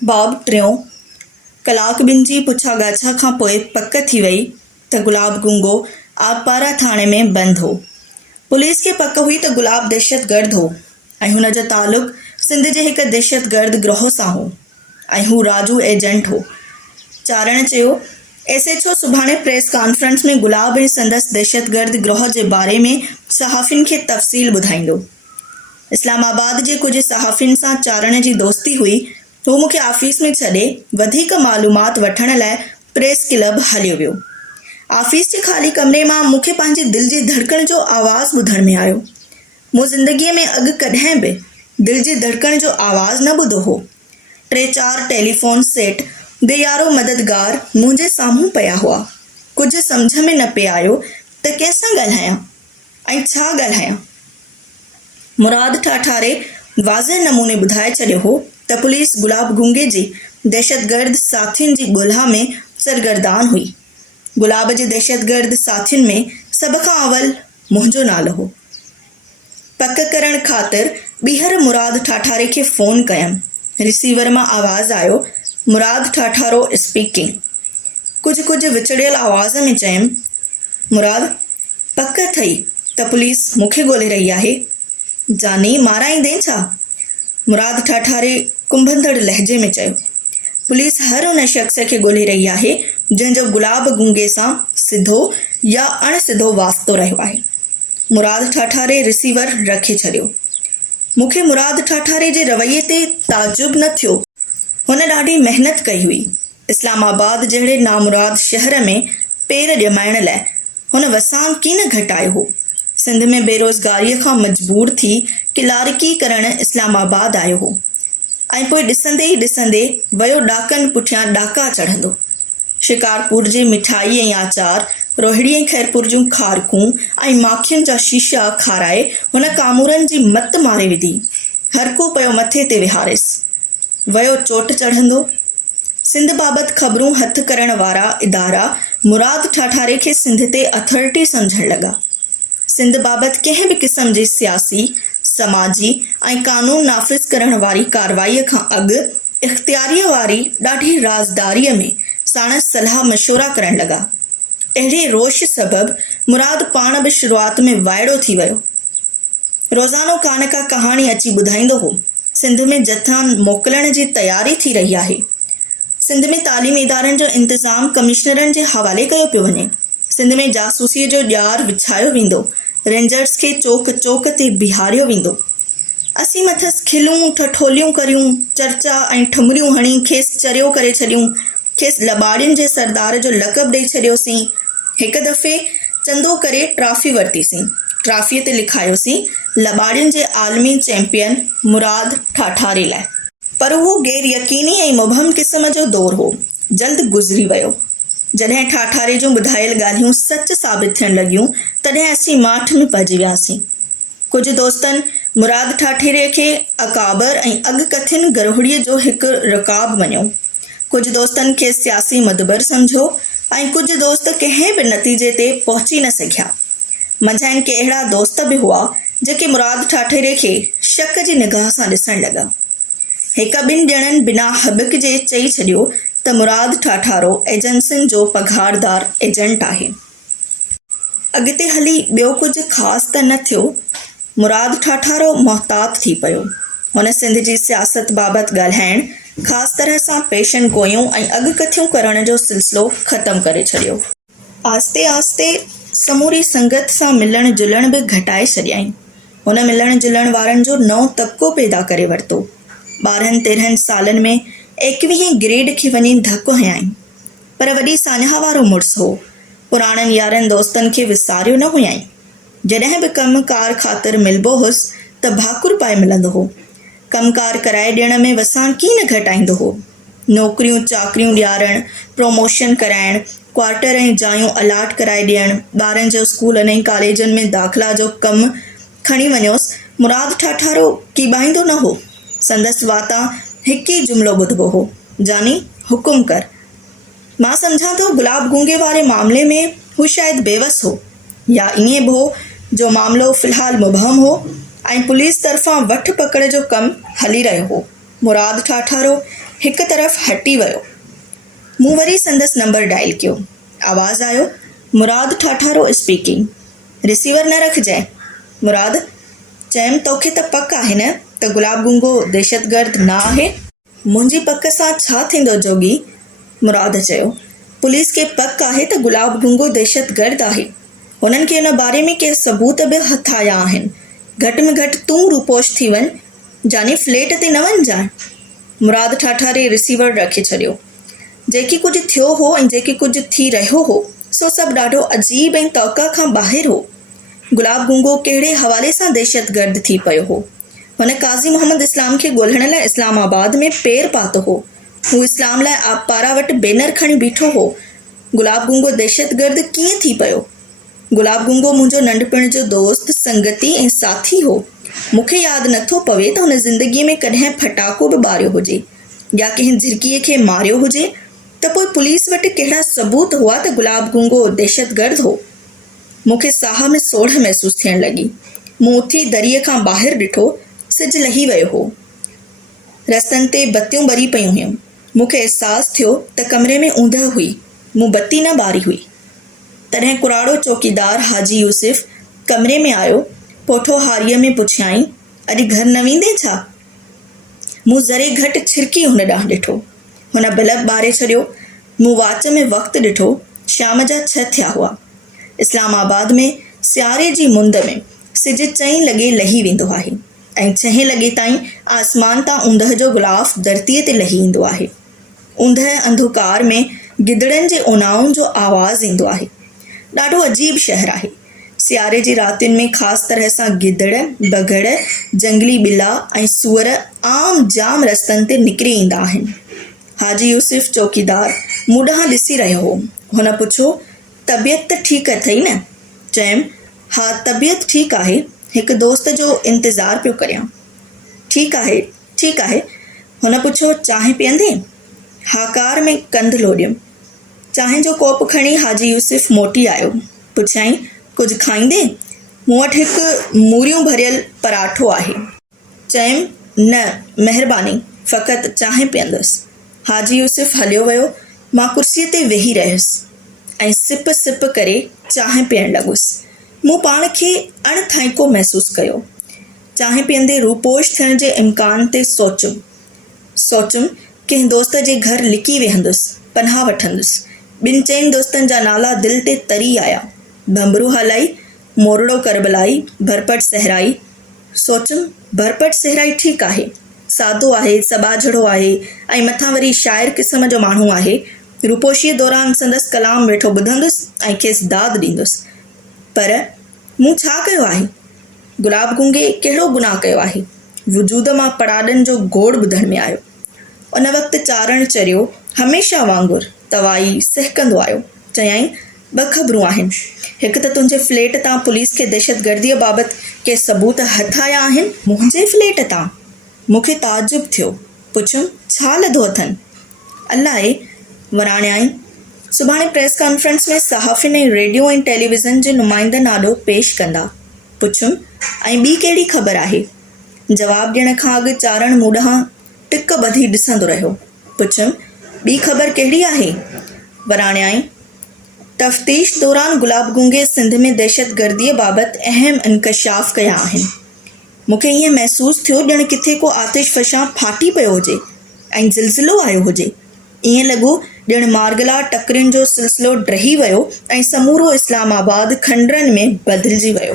बाब टियों कलाक ॿिनि जी पुछा ॻाछा खां पोइ पक थी वई त गुलाब गुंगो आबपारा थाणे में बंदि हो। पुलिस खे पक हुई त गुलाब दहशतगर्द हो ऐं हुन जो तालुक़ सिंध जे हिक दहशतगर्द गिरोह सां हो ऐं हू राजू एजेंट हो। चारण चयो, SHO सुभाणे प्रेस कॉन्फ्रेंस में गुलाब ऐं संदसि दहशतगर्द गिरोह जे बारे में सहाफ़ियुनि खे तफ़सील ॿुधाईंदो। इस्लामाबाद जे कुझु सहाफ़ियुनि सां चारण जी दोस्ती हुई। हू मूंखे ऑफिस में छॾे वधीक मालूमात वठण लाइ प्रेस क्लब हलियो वियो। ऑफिस जे ख़ाली कमरे मां मूंखे पंहिंजी दिलि जी धड़कण जो आवाज़ु ॿुधण में आयो। मूं ज़िंदगीअ में अॻु कॾहिं बि दिलि जी धड़कण जो आवाज़ु न ॿुधो हो। 3-4 टेलीफोन सेट बेयारो मददगार मुंहिंजे साम्हूं पिया हुआ। कुझु सम्झ में न पिए आयो त कंहिंसां ॻाल्हायां ऐं छा ॻाल्हायां। मुराद ठाठारे वाज़ह नमूने ॿुधाए छॾियो हो त पुलिस गुलाब गुंगे जी दहशतगर्द साथियुनि जी ॻोल्हा में सरगर्दान हुई। गुलाब जे दहशतगर्द साथियुनि में सभ खां अवल मुंहिंजो नालो हो। पक करण ख़ातिर ॿीहर मुराद ठाठारे खे फ़ोन कयमि। रिसीवर मां आवाज़ आयो, मुराद ठाठारो स्पीकिंग। कुझु विचड़ियल आवाज़ में चयमि, मुराद पक अथई त पुलिस मूंखे ॻोल्हे रही आहे? जानी माराईंदे छा? मुराद ठाठारे कुंभंदड़ लहजे में चयो, पुलिस हर उन शख़्स खे ॻोल्हे रही आहे जंहिंजो गुलाब गुंगे सां सिधो या अणसिधो वास्तो रहियो आहे। मुराद ठाठारे रिसीवर रखे छॾियो। मूंखे मुराद ठाठारे जे रवैये ते ताजुब न थियो। हुन ॾाढी महिनत कई हुई। इस्लामाबाद जहिड़े नामुराद शहर में पेर ॼमाइण लाइ हुन वसां कीन घटायो हो। सिंध में बेरोज़गारीअ खां मजबूर थी किलारकी करणु इस्लामाबाद आयो हो ऐं पोइ ॾिसंदे ई ॾिसंदे वियो ॾाकनि पुठियां ॾाका चढ़ंदो। शिकारपुर जी मिठाई ऐं आचार, रोहिड़ी ऐं खैरपुर जूं खारकूं ऐं माखियुनि जा शीशा खाराए हुन कामूरनि जी मत मारे विधी। हर को पियो मथे ते विहारिसि। वियो चोट चढ़ंदो। सिंध बाबति ख़बरूं हथ करण वारा इदारा मुराद ठाठारे खे सिंध ते अथॉरिटी सम्झण लॻा। सिंध बाबति कंहिं बि क़िस्म जी सियासी, समाजी ऐं कानून नाफ़िज़ करण वारी कार्रवाईअ खां अॻु इख़्तियारीअ वारी ॾाढी राज़दारीअ में साणसि सलाह मशवरा करण लॻा। अहिड़े रोश सबबि मुराद पाण बि शुरूआति में वाइड़ो थी वियो। रोज़ानो कान का कहाणी अची ॿुधाईंदो हो। सिंध में जथा मोकिलण जी तयारी थी रही आहे। सिंध में तालीमी इदारनि जो इंतिज़ाम कमिश्नरनि जे हवाले कयो पियो वञे। सिंध में जासूसीअ जो ॼार विछायो वेंदो। रेंजर्स खे चौक चौक ते बीहारियो वेंदो। असीं मथसि खिलूं ठठोलियूं करियूं, चर्चा ऐं ठुमरियूं हणी खेसि चरियो करे छॾियूं। खेसि लॿाड़ियुनि जे सरदार जो लक़ब ॾेई छॾियोसीं। हिकु दफ़े चंदो करे ट्रॉफी वरितीसीं। ट्रॉफीअ ते लिखायोसीं लॿाड़ियुनि जे आलमी चैंपियन मुराद ठाठारे लाइ। पर उहो गैर यकीनी ऐं मुबहम क़िस्म जो दौरु हो। जल्द गुज़री वियो। जॾहिं ठाठारे जूं ॿुधायल ॻाल्हियूं सच साबित थियण लॻियूं तॾहिं असीं माठ में पइजी वियासीं। कुझु दोस्तनि मुराद ठाठेरे खे अकाबर ऐं अॻकथियुनि गिरोहड़ीअ जो हिकु रकाब मञियो। कुझु दोस्तनि खे सियासी मदबर सम्झो ऐं कुझु दोस्त कंहिं बि नतीजे ते पहुची न सघिया। मंझाइन के अहिड़ा दोस्त बि हुआ जेके मुराद ठाठेरे खे शक जी निगाह सां ॾिसण लॻा। हिकु ॿिनि ॼणनि बिना हबिक जे चई छॾियो त मुराद ठाठारो एजेंसियुनि जो पघारदार एजेंट आहे। अॻिते हली ॿियो कुझु ख़ासि त न थियो। मुराद ठाठारो मोहतात थी पियो। हुन सिंध जी सियासत बाबति ॻाल्हाइण, ख़ासि तरह सां पेशन गोयूं ऐं अॻकथियूं करण जो सिलसिलो ख़तमु करे छॾियो। आस्ते आस्ते समूरी संगत सां मिलण जुलण बि घटाए छॾियईं। हुन मिलण जुलण वारनि जो नओं तबिको पैदा करे वरितो। 12-13 सालनि में 21 ग्रेड खे वञी धकु हयाईं। पर वॾी सान्हा वारो मुड़ुसु हो। पुराणनि यारनि दोस्तनि खे विसारियो न हुयाईं। जॾहिं बि कमकार ख़ातिर मिलबो हुअसि त भाकुर पाए मिलंदो हो। कमकार कराए ॾियण में वसां कीन घटाईंदो हो। नौकरियूं चाकरियूं ॾियारणु, प्रमोशन कराइणु, क्वार्टर ऐं जायूं अलाट कराए ॾियणु, ॿारनि जो स्कूलनि ऐं कॉलेजनि में दाख़िला जो कमु खणी वञोसि, मुराद ठाठारो कीॿाईंदो न हो। संदसि वाता हिकु ई जुमिलो ॿुधबो हो, जानी हुकुम कर। मां सम्झां थो गुलाब गुंगे वारे मामले में हू शायदि बेवस हो या ईअं बि हो जो मामिलो फ़िलहाल मुबहम हो ऐं पुलिस तरफ़ां वठ पकड़ जो कमु हली रहियो हो। मुराद ठाठारो हिक तरफ़ हटी वियो। मूं वरी संदसि नंबर डायल कयो। आवाज़ आयो, मुराद ठाठारो स्पीकिंग। रिसीवर न रखजांइ। मुराद चयमि, तोखे त पक आहे न त गुलाब गुंगो दहशतगर्द न आहे? मुंहिंजी पक सां छा थींदो जोगी? मुराद चयो, पुलिस खे पक आहे त गुलाब गुंगो दहशतगर्द आहे। हुननि खे हिन बारे में के सबूत बि हथ आया आहिनि। घटि में घटि तूं रूपोश थी वञ, जाने फ्लेट ते न वञजांइ। मुराद ठाठारे रिसीवर रखे छॾियो। जेकी कुझु थियो हो ऐं जेकी कुझु थी रहियो हो सो सभु ॾाढो अजीब ऐं तौक़ा खां ॿाहिरि हो। गुलाब गुंगो कहिड़े हवाले सां दहशतगर्द थी पियो हो? हुन काज़ी मोहम्मद इस्लाम खे ॻोल्हण लाइ इस्लामाबाद में पेर पातो हो। हू इस्लाम लाइ आपपारा वटि बैनर खणी बीठो हो। गुलाब गुंगो दहशतगर्द कीअं थी पियो? गुलाब गुंगो मुंहिंजो नंढपण जो दोस्त, संगती ऐं साथी हो। मूंखे यादि नथो पवे त हुन ज़िंदगीअ में कॾहिं फटाको बि ॿारियो हुजे या कंहिं झिरकीअ खे मारियो हुजे। त पोइ पुलिस वटि कहिड़ा सबूत हुआ त गुलाब गुंगो दहशतगर्द हो? मूंखे साह में सोढ़ महसूसु थियण लॻी। मूं उथी दरीअ खां ॿाहिरि ॾिठो। सिजु लही वियो हो। रस्तनि ते बतियूं ॿरी पयूं हुयूं। मूंखे अहसासु थियो त कमरे में ऊंदहि हुई। मूं बती न ॿारी हुई। तॾहिं कुराड़ो चौकीदार हाजी यूसुफ कमरे में आयो। पोठो हारीअ में पुछियाईं, अॼु घर न वेंदे छा? मूं ज़रे घटि छिरकी हुन ॾांहुं ॾिठो। हुन बल्ब ॿारे छॾियो। मूं वाच में वक़्तु ॾिठो। शाम जा 6 थिया हुआ। इस्लामाबाद में सियारे जी मुंद में सिजु 4 लॻे लही वेंदो आहे ऐं 6 लॻे ताईं आसमान तां ऊंदहि जो ग़िलाफ़ धरतीअ ते लही ईंदो आहे। ऊंदहि अंधकार में गिदड़नि जे ओनाउनि जो आवाज़ु ईंदो आहे। ॾाढो अजीब शहर आहे। सियारे जी रातियुनि में ख़ासि तरह सां गिदड़, बगड़, जंगली ॿिला ऐं सूअर आम जाम रस्तनि ते निकिरी ईंदा आहिनि। हाजी यूसुफ चौकीदार मूं ॾांहुं ॾिसी रहियो हो। हुन पुछो, तबियत त ठीकु अथई न? चयमि, हा तबियत ठीकु आहे। हिकु दोस्त जो इंतज़ारु पियो करियां। ठीकु आहे, ठीकु आहे। हुन पुछो, चांहि पीअंदे? हाकार में कंधु लोॾियुमि। चांहि जो कोप खणी हाजी यूसुफ मोटी आयो। पुछियाईं, कुझु खाईंदे? मूं वटि हिकु मूरियूं भरियल पराठो आहे। चयमि, न महिरबानी, फ़क़ति चांहि पीअंदुसि। हाजी यूसुफ हलियो वियो। मां कुर्सीअ ते वेही रहियुसि ऐं सिप सिप करे चांहि पीअणु लॻुसि। मूं पाण खे अणथांईको महसूसु कयो। चांहि पीअंदे रूपोश थियण जे इम्कान ते सोचुमि कंहिं दोस्त जे घर लिकी वेहंदुसि, पनाह वठंदुसि। 2-4 दोस्तनि जा नाला दिलि ते तरी आया। भंभरू हलाई, मोरड़ो करबलाई, भरपट सहराई। सोचुमि, भरपट सहराई ठीकु आहे, सादो आहे, सबाझड़ो आहे ऐं मथां वरी शाइर क़िस्म जो माण्हू आहे। रूपोशीअ दौरान संदसि कलाम वेठो ॿुधंदुसि ऐं खेसि दाद ॾींदुसि। पर मूं छा कयो आहे? गुलाब गुंगे कहिड़ो गुनाह कयो आहे? वजूद मां पड़ाॾनि जो गोड़ ॿुधण में आयो। उन वक़्तु चारण चरियो हमेशह वांगुरु तवाई सहकंदो आयो। चयाईं, 2 ख़बरूं आहिनि। हिकु त तुंहिंजे फ्लैट तां पुलिस खे दहशतगर्दीअ बाबति के सबूत हथ आया आहिनि। मुंहिंजे फ्लैट तां? मूंखे ताजुब थियो। पुछियुमि, छा लधो अथनि? अलाए, वराणियाई। सुभाणे प्रेस कॉन्फ्रेंस में सहाफ़ियुनि ऐं रेडियो ऐं टेलीविज़न जे नुमाइंदनि आॾो पेश कंदा। पुछियुमि, ऐं ॿी कहिड़ी ख़बर आहे? जवाबु ॾियण खां अॻु चारण मूं ॾांहुं टिक ॿधी ॾिसंदो रहियो। पुछियुमि, ॿी ख़बर कहिड़ी आहे? वराणियाई, तफ़्तीश दौरान गुलाब गुंगे सिंध में दहशतगर्दीअ बाबति अहम इंकशाफ़ कया आहिनि। मूंखे ईअं महसूसु थियो ॼण किथे को आतिश फ़शां फाटी पियो हुजे ऐं ज़िलज़िलो आयो हुजे। ईअं लॻो ॼण मार्गला टकरियुनि जो सिलसिलो ड्रही वियो ऐं समूरो इस्लामाबाद खंडरनि में बदिलजी वियो।